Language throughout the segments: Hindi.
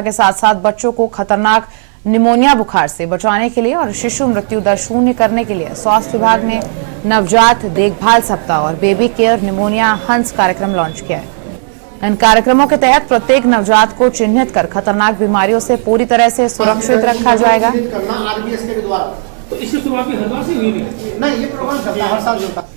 के साथ साथ बच्चों को खतरनाक निमोनिया बुखार से बचाने के लिए और शिशु मृत्यु दर शून्य करने के लिए स्वास्थ्य विभाग ने नवजात देखभाल सप्ताह और बेबी केयर निमोनिया हंस कार्यक्रम लॉन्च किया है। इन कार्यक्रमों के तहत प्रत्येक नवजात को चिन्हित कर खतरनाक बीमारियों से पूरी तरह से सुरक्षित रखा जाएगा। तो इसकी शुरुआत भी हरिद्वार से हुई नहीं, ये प्रोग्राम हर साल होता है।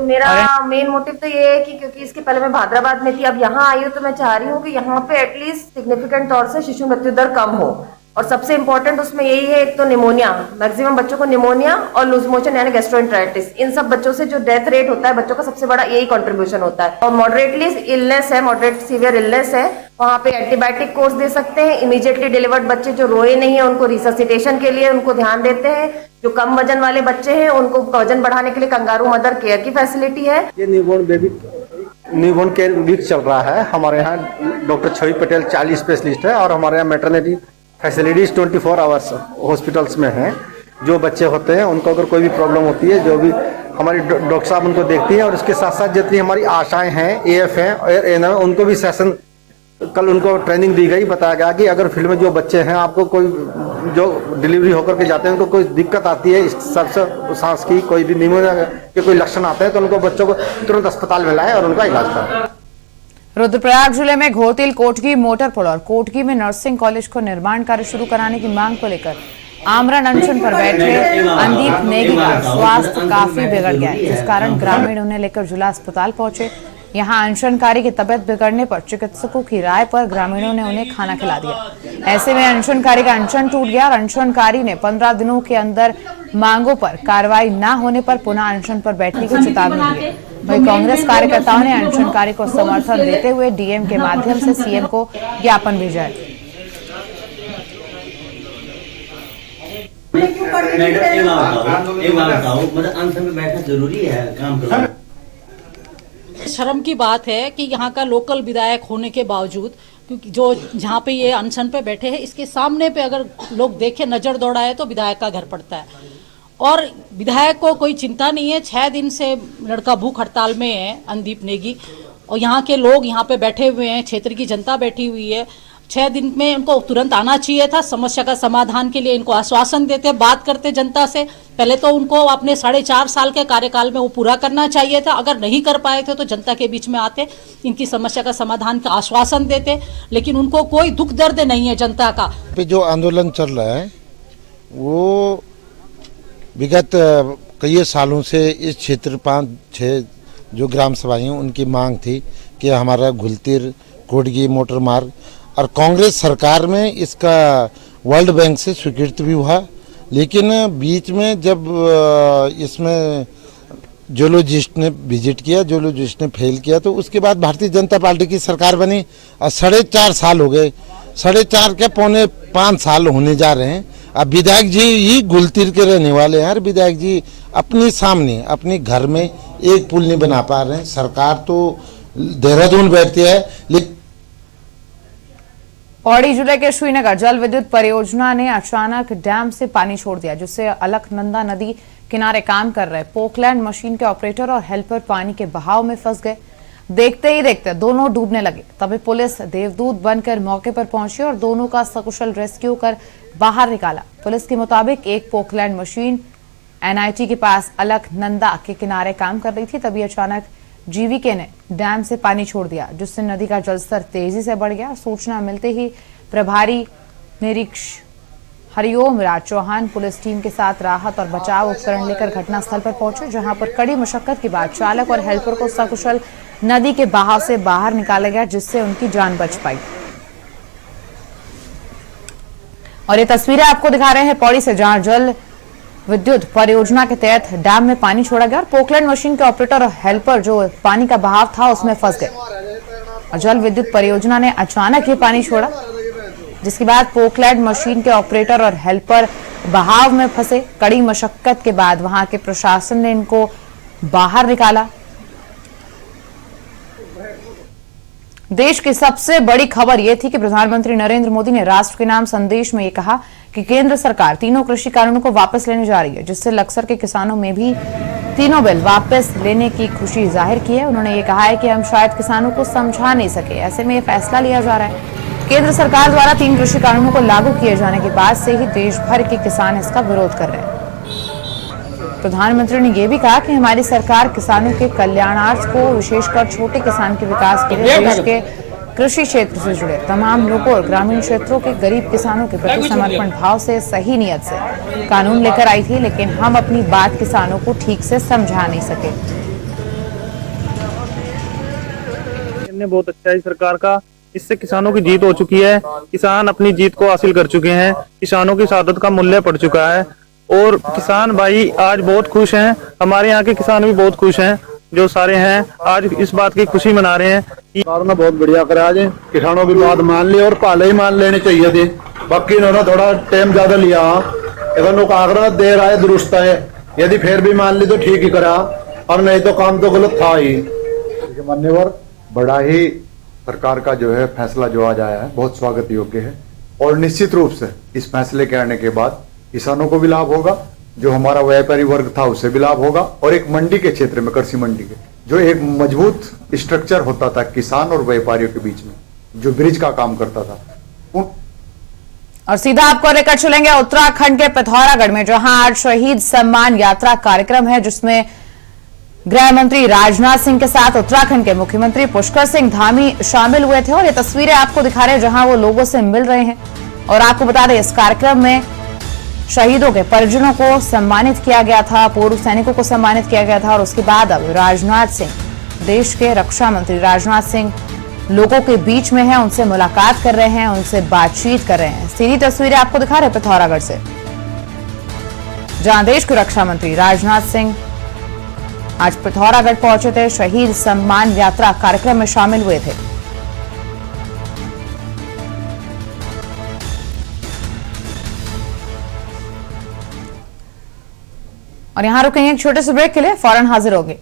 मेरा मेन मोटिव तो ये है कि क्योंकि इसके पहले मैं हैदराबाद में थी, अब यहाँ आई हूँ तो मैं चाह रही हूँ कि यहाँ पे एटलीस्ट सिग्निफिकेंट तौर से शिशु मृत्यु दर कम हो। और सबसे इम्पोर्टेंट उसमें यही है, एक तो निमोनिया, मैक्सिमम बच्चों को निमोनिया और लूज मोशन यानी गैस्ट्रोएंटेराइटिस, इन सब बच्चों से जो डेथ रेट होता है बच्चों का सबसे बड़ा यही कंट्रीब्यूशन होता है। और मॉडरेटली इलनेस है, मॉडरेट सीवियर इलनेस है, वहाँ पे एंटीबायोटिक कोर्स दे सकते हैं। इमीडिएटली डिलीवर्ड बच्चे जो रोए नहीं है उनको रिससिटेशन के लिए उनको ध्यान देते हैं। जो कम वजन वाले बच्चे हैं उनको वजन बढ़ाने के लिए कंगारू मदर केयर की फैसिलिटी है। ये न्यूबॉर्न केयर वीक चल रहा है। हमारे यहाँ डॉक्टर छवि पटेल 40 स्पेशलिस्ट है और हमारे यहाँ मैटरनिटी फैसिलिटीज 24 आवर्स हॉस्पिटल्स में हैं। जो बच्चे होते हैं उनको अगर कोई भी प्रॉब्लम होती है, जो भी हमारी डॉक्टर साहब उनको देखती हैं। और इसके साथ साथ जितनी हमारी आशाएं हैं, एएफ हैं और एएनएम, उनको भी सेशन कल उनको ट्रेनिंग दी गई। बताया गया कि अगर फील्ड में जो बच्चे हैं, आपको कोई जो डिलीवरी होकर के जाते हैं, उनको कोई दिक्कत आती है, सबसे सांस की कोई भी निमोनिया के कोई लक्षण आते हैं, तो उनको बच्चों को तुरंत अस्पताल में लाएं और उनका इलाज करें। रुद्रप्रयाग जिले में घोरतिल कोटगी मोटर पुल और कोटगी में नर्सिंग कॉलेज को निर्माण कार्य शुरू कराने की मांग को लेकर आमरण अनशन पर बैठे अंदीप नेगी का स्वास्थ्य काफी बिगड़ गया है, जिस कारण ग्रामीण उन्हें लेकर जिला अस्पताल पहुंचे। यहां अनशनकारी की तबियत बिगड़ने पर चिकित्सकों की राय पर ग्रामीणों ने उन्हें खाना खिला दिया। ऐसे में अनशनकारी का अनशन टूट गया और अनशनकारी ने 15 दिनों के अंदर मांगों पर कार्रवाई न होने पर पुनः अनशन पर बैठने की चेतावनी दी। वहीं कांग्रेस कार्यकर्ताओं ने अनशनकारी को समर्थन देते हुए डीएम के माध्यम से सीएम को ज्ञापन भेजा है। शर्म की बात है कि यहाँ का लोकल विधायक होने के बावजूद, क्योंकि जो जहाँ पे ये अनशन पे बैठे हैं, इसके सामने पे अगर लोग देखे, नजर दौड़ाए तो विधायक का घर पड़ता है। और विधायक को कोई चिंता नहीं है। 6 दिन से लड़का भूख हड़ताल में है, अंदीप नेगी, और यहाँ के लोग यहाँ पे बैठे हुए हैं, क्षेत्र की जनता बैठी हुई है। 6 दिन में उनको तुरंत आना चाहिए था। समस्या का समाधान के लिए इनको आश्वासन देते, बात करते जनता से। पहले तो उनको अपने 4.5 साल के कार्यकाल में वो पूरा करना चाहिए था। अगर नहीं कर पाए थे तो जनता के बीच में आते, इनकी समस्या का समाधान का आश्वासन देते, लेकिन उनको कोई दुख दर्द नहीं है जनता का। जो आंदोलन चल रहा है वो विगत कई सालों से इस क्षेत्र 5-6 जो ग्राम सभाएं उनकी मांग थी कि हमारा घुलतिर कोटगी मोटर मार्ग, और कांग्रेस सरकार में इसका वर्ल्ड बैंक से स्वीकृत भी हुआ। लेकिन बीच में जब इसमें जियोलॉजिस्ट ने विजिट किया, जियोलॉजिस्ट ने फेल किया, तो उसके बाद भारतीय जनता पार्टी की सरकार बनी और 4.5 साल हो गए। 4.5 क्या 4.25 साल होने जा रहे हैं। अब विधायक जी ही गुलतीर के रहने वाले हैं। विधायक जी अपने सामने अपने घर में एक पुल नहीं बना पा रहे हैं। सरकार तो देहरादून बैठती है, लेकिन पौड़ी जिले के श्रीनगर जल विद्युत परियोजना ने अचानक डैम से पानी छोड़ दिया, जिससे अलकनंदा नदी किनारे काम कर रहे पोकलैंड मशीन के ऑपरेटर और हेल्पर पानी के बहाव में फंस गए। देखते ही देखते दोनों डूबने लगे। तभी पुलिस देवदूत बनकर मौके पर पहुंची और दोनों का सकुशल रेस्क्यू कर बाहर निकाला। पुलिस के मुताबिक एक पोकलैंड मशीन एनआईटी के पास अलकनंदा के किनारे काम कर रही थी। तभी अचानक जीवीके ने डैम से पानी छोड़ दिया, जिससे नदी का जलस्तर तेजी से बढ़ गया। सूचना मिलते ही प्रभारी निरीक्षक हरिओम राज चौहान पुलिस टीम के साथ राहत और बचाव उपकरण लेकर घटनास्थल पर पहुंचे, जहां पर कड़ी मशक्कत के बाद चालक और हेल्पर को सकुशल नदी के बहाव से बाहर निकाला गया, जिससे उनकी जान बच पाई। और ये तस्वीरें आपको दिखा रहे हैं पौड़ी से, जहां जल विद्युत परियोजना के तहत डैम में पानी छोड़ा गया और पोकलैंड मशीन के ऑपरेटर और हेल्पर जो पानी का बहाव था उसमें फंस गए। और जल विद्युत परियोजना ने अचानक ये पानी छोड़ा, जिसके बाद पोकलैंड मशीन के ऑपरेटर और हेल्पर बहाव में फंसे। कड़ी मशक्कत के बाद वहां के प्रशासन ने इनको बाहर निकाला। देश की सबसे बड़ी खबर यह थी कि प्रधानमंत्री नरेंद्र मोदी ने राष्ट्र के नाम संदेश में यह कहा कि केंद्र सरकार तीनों कृषि कानूनों को वापस लेने जा रही है, जिससे लक्सर के किसानों में भी तीनों बिल वापस लेने की खुशी जाहिर की है। उन्होंने ये कहा है कि हम शायद किसानों को समझा नहीं सके, ऐसे में ये फैसला लिया जा रहा है। केंद्र सरकार द्वारा 3 कृषि कानूनों को लागू किए जाने के बाद से ही देश भर के किसान इसका विरोध कर रहे हैं। प्रधानमंत्री ने यह भी कहा कि हमारी सरकार किसानों के कल्याणार्थ को, विशेषकर छोटे किसान के विकास के लिए देश के कृषि क्षेत्र से जुड़े तमाम लोगों और ग्रामीण क्षेत्रों के गरीब किसानों के प्रति समर्पण भाव से, सही नियत से कानून लेकर आई थी, लेकिन हम अपनी बात किसानों को ठीक से समझा नहीं सके। बहुत अच्छा है सरकार का, इससे किसानों की जीत हो चुकी है। किसान अपनी जीत को हासिल कर चुके हैं। किसानों की शहादत का मूल्य पड़ चुका है और किसान भाई आज बहुत खुश हैं। हमारे यहाँ के किसान भी बहुत खुश हैं, जो सारे हैं आज इस बात की खुशी मना रहे हैं। सरकार ने बहुत बढ़िया करा आज, किसानों की बात मान ली और पहले ही मान लेने चाहिए थे, बाकी इन्होंने थोड़ा टाइम ज्यादा लिया। आग्रह देर आए दुरुस्त है, यदि फिर भी मान ली तो ठीक ही करा, और नहीं तो काम तो गलत था ही। मान्यवर, बड़ा ही सरकार का जो है फैसला जो आज आया है बहुत स्वागत योग्य है, और निश्चित रूप से इस फैसले के आने के बाद किसानों को भी लाभ होगा, जो हमारा व्यापारी वर्ग था उससे भी लाभ होगा, और एक मंडी के क्षेत्र में, कृषि मंडी के जो एक मजबूत स्ट्रक्चर होता था किसान और व्यापारियों के बीच में, जो ब्रिज का काम करता था। और सीधा आपको लेकर चलेंगे उत्तराखंड के पिथौरागढ़ में, जहां आज शहीद सम्मान यात्रा कार्यक्रम है, जिसमें गृह मंत्री राजनाथ सिंह के साथ उत्तराखंड के मुख्यमंत्री पुष्कर सिंह धामी शामिल हुए थे। और ये तस्वीरें आपको दिखा रहे हैं जहां वो लोगों से मिल रहे हैं। और आपको बता दें, इस कार्यक्रम में शहीदों के परिजनों को सम्मानित किया गया था, पूर्व सैनिकों को सम्मानित किया गया था। और उसके बाद अब राजनाथ सिंह, देश के रक्षा मंत्री राजनाथ सिंह लोगों के बीच में है, उनसे मुलाकात कर रहे हैं, उनसे बातचीत कर रहे हैं। सीधी तस्वीरें आपको दिखा रहे पिथौरागढ़ से, जहां देश के रक्षा मंत्री राजनाथ सिंह आज पिथौरागढ़ पहुंचे थे, शहीद सम्मान यात्रा कार्यक्रम में शामिल हुए थे। और यहां रुकेंगे एक छोटे से ब्रेक के लिए, फौरन हाजिर होंगे।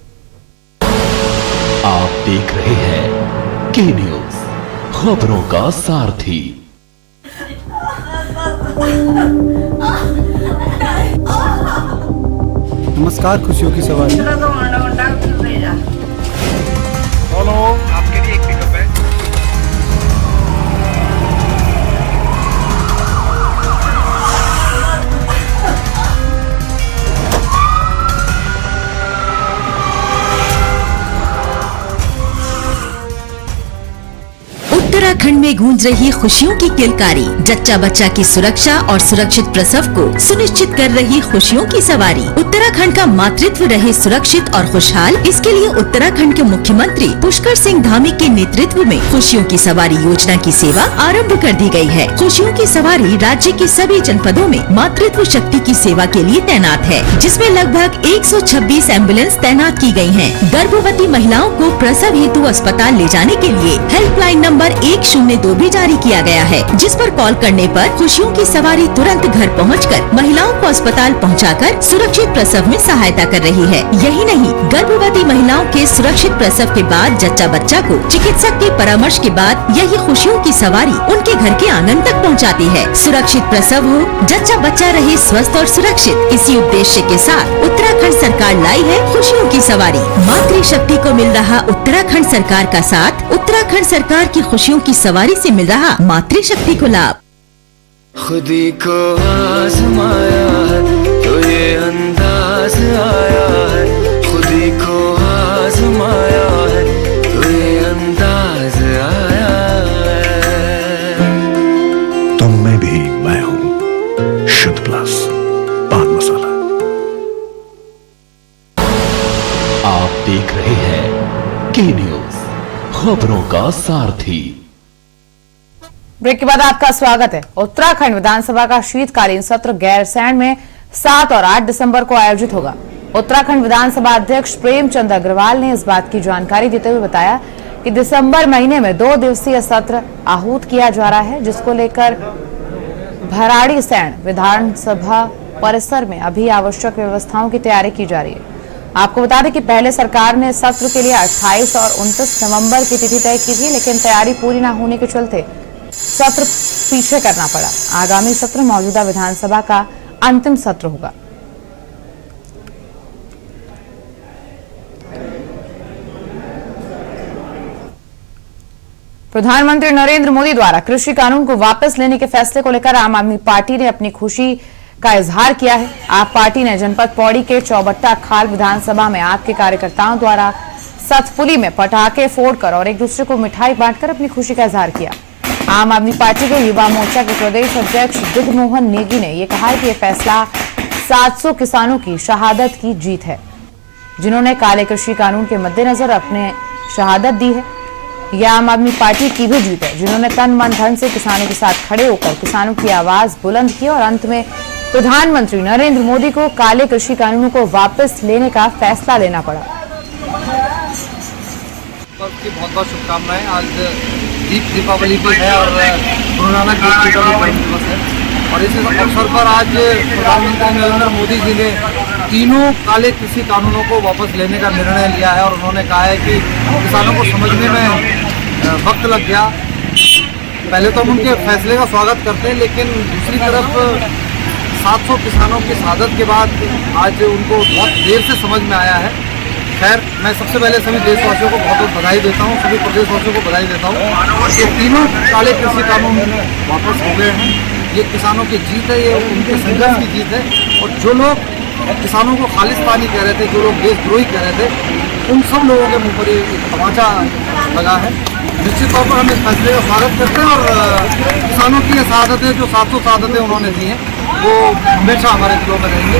आप देख रहे हैं के न्यूज, खबरों का सारथी। नमस्कार, खुशियों की सवारी। हेलो, आपके लिए एक पिकअप है। उत्तराखंड में गूंज रही खुशियों की किलकारी, जच्चा बच्चा की सुरक्षा और सुरक्षित प्रसव को सुनिश्चित कर रही खुशियों की सवारी। उत्तराखंड का मातृत्व रहे सुरक्षित और खुशहाल, इसके लिए उत्तराखंड के मुख्यमंत्री पुष्कर सिंह धामी के नेतृत्व में खुशियों की सवारी योजना की सेवा आरंभ कर दी गई है। खुशियों की सवारी राज्य के सभी जनपदों में मातृत्व शक्ति की सेवा के लिए तैनात है, जिसमें लगभग 126 एम्बुलेंस तैनात की गयी है। गर्भवती महिलाओं को प्रसव हेतु अस्पताल ले जाने के लिए हेल्पलाइन नंबर 102 भी जारी किया गया है, जिस पर कॉल करने पर खुशियों की सवारी तुरंत घर पहुंचकर महिलाओं को अस्पताल पहुंचाकर सुरक्षित प्रसव में सहायता कर रही है। यही नहीं, गर्भवती महिलाओं के सुरक्षित प्रसव के बाद जच्चा बच्चा को चिकित्सक के परामर्श के बाद यही खुशियों की सवारी उनके घर के आंगन तक पहुंचाती है। सुरक्षित प्रसव हो, जच्चा बच्चा रहे स्वस्थ और सुरक्षित, इसी उद्देश्य के साथ उत्तराखंड सरकार लाई है खुशियों की सवारी। मातृशक्ति को मिल रहा उत्तराखंड सरकार का साथ, उत्तराखंड सरकार की खुशियों की सवारी से मिल रहा मातृशक्ति को लाभ। खुदी को आजमाया है तो ये अंदाज आया है, खुदी को आजमाया है तो ये अंदाज आया है। तुम में भी मैं हूँ, शुद्ध प्लस पान मसाला। आप देख रहे हैं के न्यूज, खबरों का सारथी। ब्रेक के बाद आपका स्वागत है। उत्तराखंड विधानसभा का शीतकालीन सत्र गैरसैंण में 7 और 8 दिसंबर को आयोजित होगा। उत्तराखंड विधानसभा अध्यक्ष प्रेमचंद अग्रवाल ने इस बात की जानकारी देते हुए बताया कि दिसंबर महीने में 2 दिवसीय सत्र आहूत किया जा रहा है, जिसको लेकर भराड़ीसैंण विधानसभा परिसर में अभी आवश्यक व्यवस्थाओं की तैयारी की जा रही है। आपको बता दें कि पहले सरकार ने सत्र के लिए 28 और 29 नवंबर की तिथि तय की थी, लेकिन तैयारी पूरी न होने के चलते सत्र पीछे करना पड़ा। आगामी सत्र मौजूदा विधानसभा का अंतिम सत्र होगा। प्रधानमंत्री नरेंद्र मोदी द्वारा कृषि कानून को वापस लेने के फैसले को लेकर आम आदमी पार्टी ने अपनी खुशी का इजहार किया है। आप पार्टी ने जनपद पौड़ी के चौबट्टा खाल विधानसभा में आपके कार्यकर्ताओं द्वारा सतपुली में पटाखे फोड़कर और एक दूसरे को मिठाई बांटकर अपनी खुशी का इजहार किया। आम आदमी पार्टी के युवा मोर्चा के प्रदेश अध्यक्ष दिग्मोहन नेगी ने यह कहा कि यह फैसला 700 किसानों की शहादत की जीत है, जिन्होंने काले कृषि कानून के मद्देनजर अपने शहादत दी है। यह आम आदमी पार्टी की भी जीत है, जिन्होंने तन मन धन से किसानों के साथ खड़े होकर किसानों की आवाज बुलंद की और अंत में प्रधानमंत्री नरेंद्र मोदी को काले कृषि कानूनों को वापस लेने का फैसला लेना पड़ा। बहुत बहुत शुभकामनाएं। आज दीपावली भी है और गुरु नानक देव जी का भी जन्म दिवस है और इस अवसर पर आज प्रधानमंत्री नरेंद्र मोदी जी ने तीनों काले कृषि कानूनों को वापस लेने का निर्णय लिया है और उन्होंने कहा है कि किसानों को समझने में वक्त लग गया। पहले तो हम उनके फैसले का स्वागत करते हैं, लेकिन दूसरी तरफ 700 किसानों की शहादत के बाद आज उनको बहुत देर से समझ में आया है। खैर, मैं सबसे पहले सभी देशवासियों को बहुत बहुत बधाई देता हूँ, सभी प्रदेशवासियों को बधाई देता हूँ। ये तीनों काले कृषि कानून वापस हो गए हैं। ये किसानों की जीत है, ये उनके संघर्ष की जीत है। और जो लोग किसानों को खालिस्तानी कह रहे थे, जो लोग देशद्रोही कह रहे थे, उन सब लोगों के मुंह पर एक तमाचा लगा है। निश्चित तौर पर हम इस फैसले का स्वागत करते हैं और किसानों की ये शहादतें, जो 700 शहादतें उन्होंने दी हैं, वो हमेशा हमारे दिलों में रहेंगे।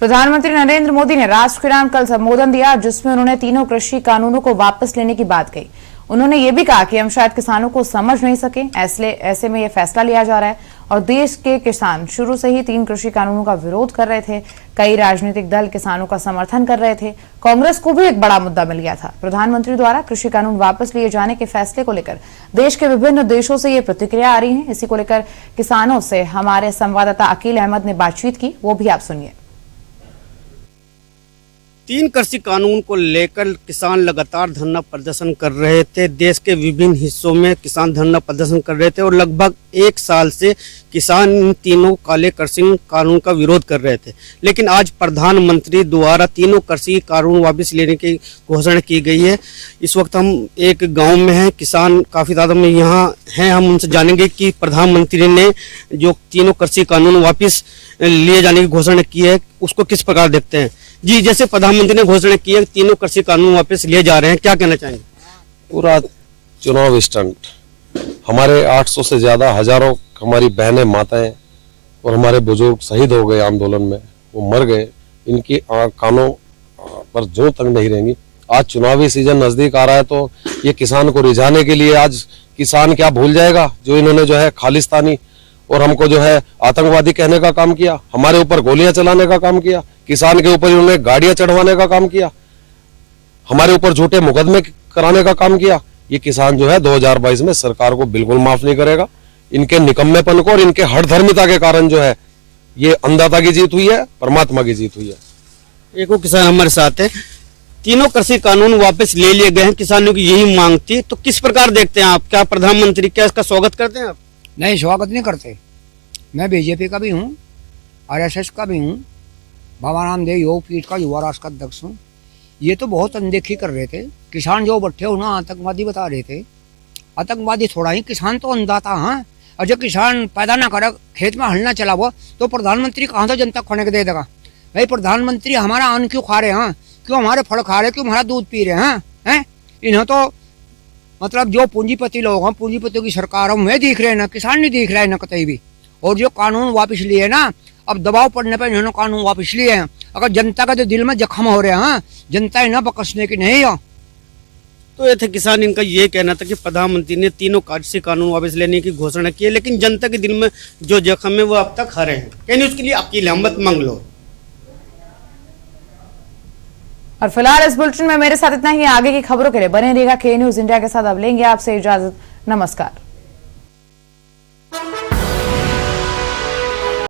प्रधानमंत्री नरेंद्र मोदी ने राष्ट्र के नाम कल संबोधन दिया, जिसमें उन्होंने तीनों कृषि कानूनों को वापस लेने की बात कही। उन्होंने ये भी कहा कि हम शायद किसानों को समझ नहीं सके, ऐसे में यह फैसला लिया जा रहा है और देश के किसान शुरू से ही 3 कृषि कानूनों का विरोध कर रहे थे। कई राजनीतिक दल किसानों का समर्थन कर रहे थे। कांग्रेस को भी एक बड़ा मुद्दा मिल गया था। प्रधानमंत्री द्वारा कृषि कानून वापस लिए जाने के फैसले को लेकर देश के विभिन्न देशों से ये प्रतिक्रिया आ रही है। इसी को लेकर किसानों से हमारे संवाददाता अकील अहमद ने बातचीत की, वो भी आप सुनिए। 3 कृषि कानून को लेकर किसान लगातार धरना प्रदर्शन कर रहे थे। देश के विभिन्न हिस्सों में किसान धरना प्रदर्शन कर रहे थे और लगभग 1 साल से किसान इन तीनों काले कृषि कानून का विरोध कर रहे थे। लेकिन आज प्रधानमंत्री द्वारा तीनों कृषि कानून वापस लेने की घोषणा की गई है। इस वक्त हम एक गाँव में हैं, किसान काफ़ी ज़्यादा में यहाँ हैं। हम उनसे जानेंगे कि प्रधानमंत्री ने जो तीनों कृषि कानून वापस लिए जाने की घोषणा की है, उसको किस प्रकार देखते हैं। जी, जैसे प्रधानमंत्री ने घोषणा की है तीनों कृषि कानून वापस लिए जा रहे हैं, क्या कहना चाहेंगे। पूरा चुनाव स्टंट, हमारे 800 से ज्यादा हजारों हमारी बहनें, माताएं और हमारे बुजुर्ग शहीद हो गए आंदोलन में, वो मर गए। इनकी कानों पर जो तक नहीं रहेंगी। आज चुनावी सीजन नजदीक आ रहा है तो ये किसान को रिझाने के लिए आज किसान क्या भूल जाएगा जो इन्होंने जो है खालिस्तानी और हमको जो है आतंकवादी कहने का काम किया, हमारे ऊपर गोलियां चलाने का काम किया, किसान के ऊपर इन्होंने गाड़ियां चढ़वाने का काम किया, हमारे ऊपर झूठे मुकदमे कराने का काम किया। ये किसान जो है 2022 में सरकार को बिल्कुल माफ नहीं करेगा। इनके निकम्मेपन को और इनके हठधर्मिता के कारण जो है ये अन्नदाता की जीत हुई है, परमात्मा की जीत हुई है। एक किसान हमारे साथ है। तीनों कृषि कानून वापस ले लिए गए हैं, किसानों की यही मांग थी, तो किस प्रकार देखते हैं आप, क्या प्रधानमंत्री क्या इसका स्वागत करते हैं आप। नहीं, स्वागत नहीं करते। मैं बीजेपी का भी हूँ, आरएसएस का भी हूँ, बाबा रामदेव योग पीठ का युवा राष्ट्र का अध्यक्ष हूँ। ये तो बहुत अनदेखी कर रहे थे। किसान जो बैठे हो ना, आतंकवादी बता रहे थे। आतंकवादी थोड़ा ही, किसान तो अन्नदाता। हाँ, और जो किसान पैदा ना करे, खेत में हल ना चला वो, तो प्रधानमंत्री कहाँ से जनता खाने को दे देगा। भाई प्रधानमंत्री हमारा अन्न क्यों खा रहे हैं, क्यों हमारे फल खा रहे, क्यों हमारा दूध पी रहे हैं। इन्हें तो मतलब जो पूंजीपति लोग हैं, पूंजीपतियों की सरकार हम वे दिख रहे हैं ना, किसान नहीं दिख रहा है ना कतई भी। और जो कानून वापस लिए ना, अब दबाव पड़ने पर इन्होंने कानून वापस लिए हैं। अगर जनता का जो दिल में जख्म हो रहे हैं, जनता इन्हें बकसने की नहीं हो। तो ये थे किसान, इनका ये कहना था कि प्रधानमंत्री ने तीनों कृषि कानून वापस लेने की घोषणा की है, लेकिन जनता के दिल में जो जख्म है वो अब तक हरे हैं। यानी उसके लिए अकील अहमद मंगलो। और फिलहाल इस बुलेटिन में मेरे साथ इतना ही। आगे की खबरों के लिए बने रहिएगा के न्यूज इंडिया के साथ। अब लेंगे आपसे इजाजत, नमस्कार।